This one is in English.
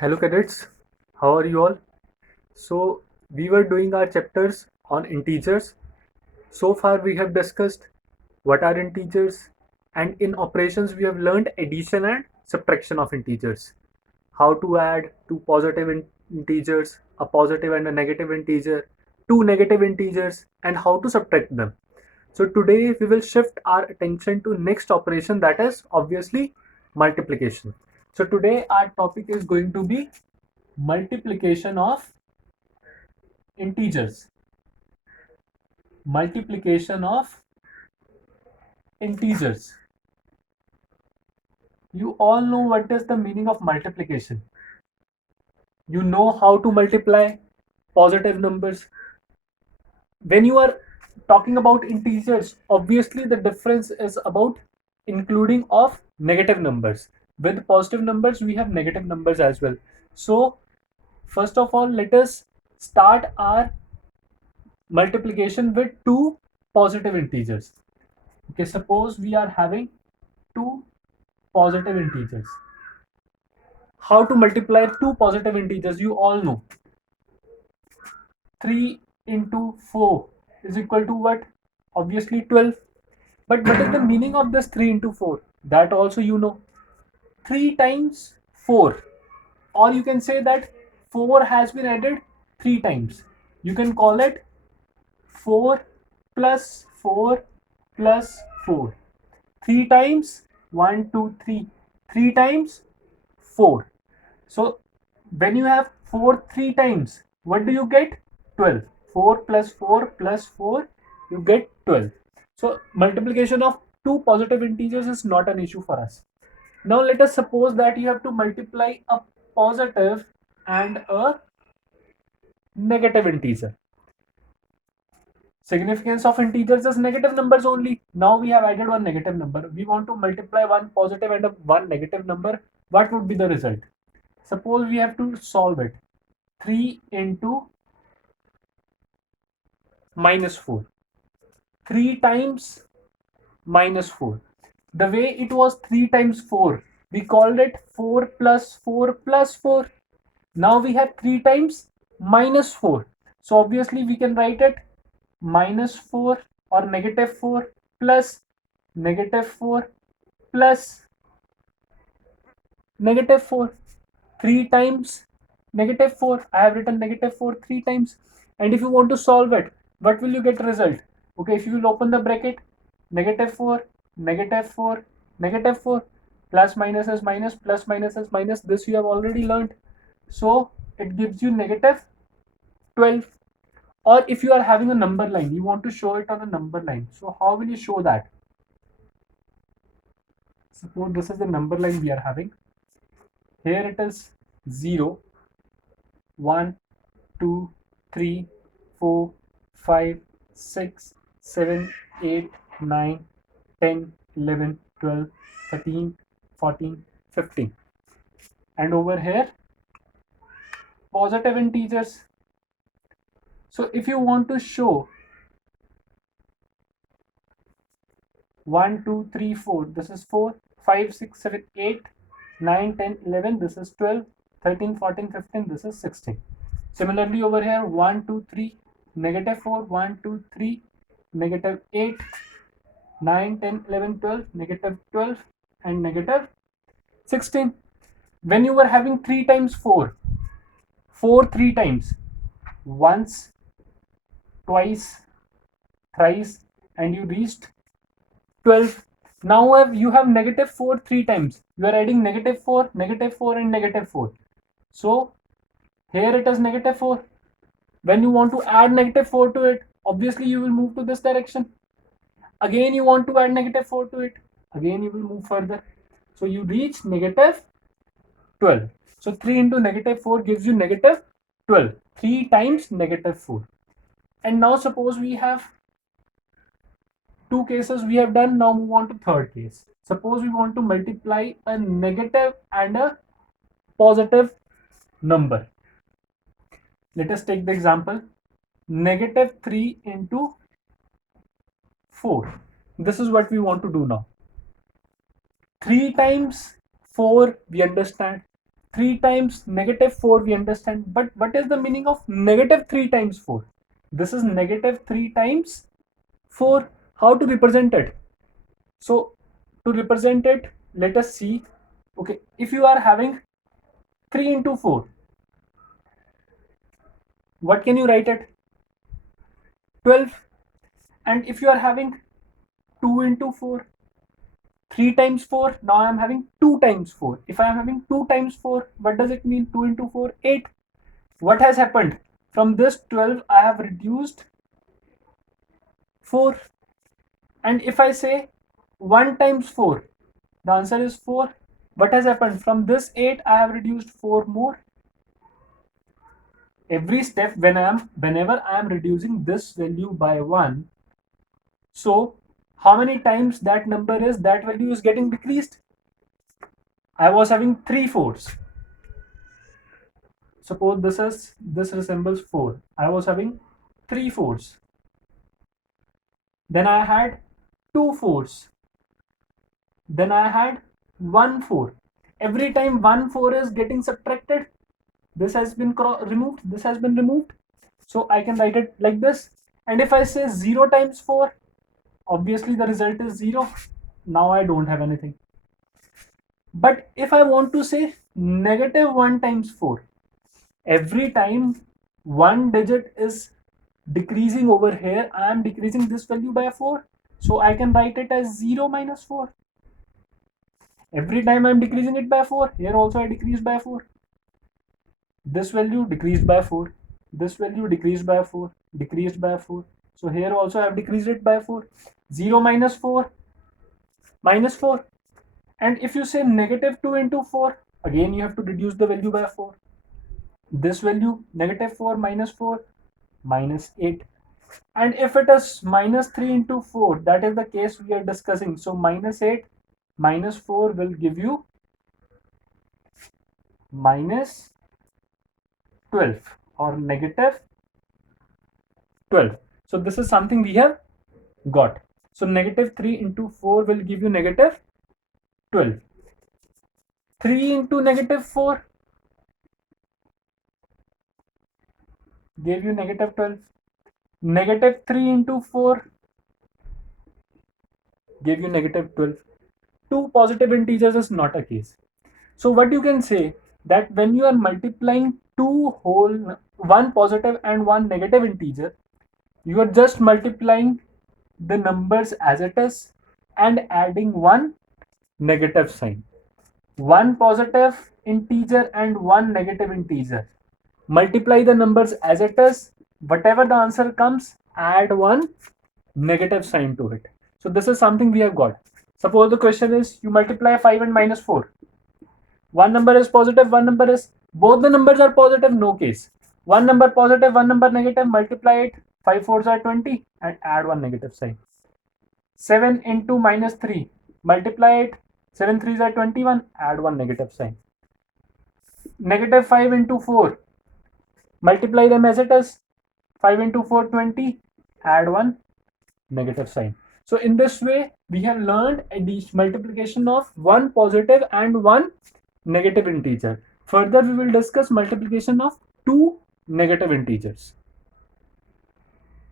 Hello cadets, how are you all? So we were doing our chapters on integers. So far we have discussed what are integers, and in operations we have learned addition and subtraction of integers. How to add two positive integers, a positive and a negative integer, two negative integers, and how to subtract them. So today we will shift our attention to next operation, that is obviously multiplication. So today our topic is going to be multiplication of integers. Multiplication of integers. You all know what is the meaning of multiplication. You know how to multiply positive numbers. When you are talking about integers, obviously the difference is about including of negative numbers. With positive numbers we have negative numbers as well. So first of all, let us start our multiplication with two positive integers. Okay, suppose we are having two positive integers. How to multiply two positive integers? You all know. 3 into 4 is equal to what? Obviously 12. But what is the meaning of this 3 into 4? That also you know. 3 times 4. Or you can say that 4 has been added 3 times. You can call it 4 plus 4 plus 4. 3 times 1, 2, 3. 3 times 4. So when you have 4 3 times, what do you get? 12. 4 plus 4 plus 4, you get 12. So multiplication of two positive integers is not an issue for us. Now let us suppose that you have to multiply a positive and a negative integer. Significance of integers is negative numbers only. Now we have added one negative number. We want to multiply one positive and one negative number. What would be the result? Suppose we have to solve it. 3 into minus 4. 3 times minus 4. The way it was 3 times 4, we called it 4 plus 4 plus 4. Now we have 3 times minus 4. So obviously we can write it minus 4 or negative 4 plus negative 4 plus negative 4. 3 times negative 4. I have written negative 4 3 times. And if you want to solve it, what will you get result? Okay, if you will open the bracket, negative 4, negative 4, negative 4, plus minus is minus, plus minus is minus. This you have already learned. So it gives you negative 12. Or if you are having a number line, you want to show it on a number line. So how will you show that? Suppose this is the number line we are having. Here it is 0, 1, 2, 3, 4, 5, 6, 7, 8, 9, 10, 11, 12, 13, 14, 15. And over here, positive integers. So if you want to show 1, 2, 3, 4, this is 4, 5, 6, 7, 8, 9, 10, 11, this is 12, 13, 14, 15, this is 16. Similarly over here, 1, 2, 3, negative 4, 1, 2, 3, negative 8, 9, 10, 11, 12, negative 12, and negative 16. When you were having 3 times 4, 4 3 times, once, twice, thrice, and you reached 12. Now you have negative 4 3 times. You are adding negative 4, and negative 4. So here it is negative 4. When you want to add negative 4 to it, obviously you will move to this direction. Again you want to add negative 4 to it. Again you will move further. So you reach negative 12. So 3 into negative 4 gives you negative 12. 3 times negative 4. And now suppose we have two cases we have done. Now move on to third case. Suppose we want to multiply a negative and a positive number. Let us take the example negative 3 into 4. This is what we want to do now. 3 times 4 we understand. 3 times negative 4 we understand, but what is the meaning of negative 3 times 4? This is negative 3 times 4. How to represent it? So to represent it, let us see. Okay, if you are having 3 into 4, what can you write it? 12. And if you are having 2 into 4, 3 times 4, now I am having 2 times 4. If I am having 2 times 4, what does it mean? 2 into 4, 8. What has happened? From this 12, I have reduced 4. And if I say 1 times 4, the answer is 4. What has happened? From this 8, I have reduced 4 more. Every step, whenever I am reducing this value by 1, so how many times that number is, that value is getting decreased? I was having 3 fours. Suppose this resembles 4. I was having 3 fours. Then I had 2 fours. Then I had 1 4. Every time 1 4 is getting subtracted, this has been removed, this has been removed. So I can write it like this. And if I say 0 times 4, obviously the result is 0. Now I don't have anything. But if I want to say negative 1 times 4, every time one digit is decreasing over here, I am decreasing this value by 4. So I can write it as 0 minus 4. Every time I am decreasing it by 4, here also I decrease by 4. This value decreased by 4. This value decreased by 4. Decreased by 4. So here also I have decreased it by 4. 0 minus 4. Minus 4. And if you say negative 2 into 4, again you have to reduce the value by 4. This value, negative 4 minus 4, minus 8. And if it is minus 3 into 4, that is the case we are discussing. So minus 8 minus 4 will give you minus 12 or negative 12. So this is something we have got. So negative 3 into 4 will give you negative 12. 3 into negative 4 gave you negative 12. Negative 3 into 4 gave you negative 12. Two positive integers is not a case. So what you can say, that when you are multiplying one positive and one negative integer, you are just multiplying the numbers as it is and adding one negative sign. One positive integer and one negative integer. Multiply the numbers as it is. Whatever the answer comes, add one negative sign to it. So this is something we have got. Suppose the question is you multiply 5 and minus 4. One number is positive, one number is, both the numbers are positive, no case. One number positive, one number negative, multiply it. 5 fours are 20 and add one negative sign. 7 into minus 3, multiply it. 7 threes are 21, add one negative sign. Negative 5 into 4, multiply them as it is. 5 into 4, 20, add one negative sign. So in this way, we have learned multiplication of one positive and one negative integer. Further, we will discuss multiplication of two negative integers.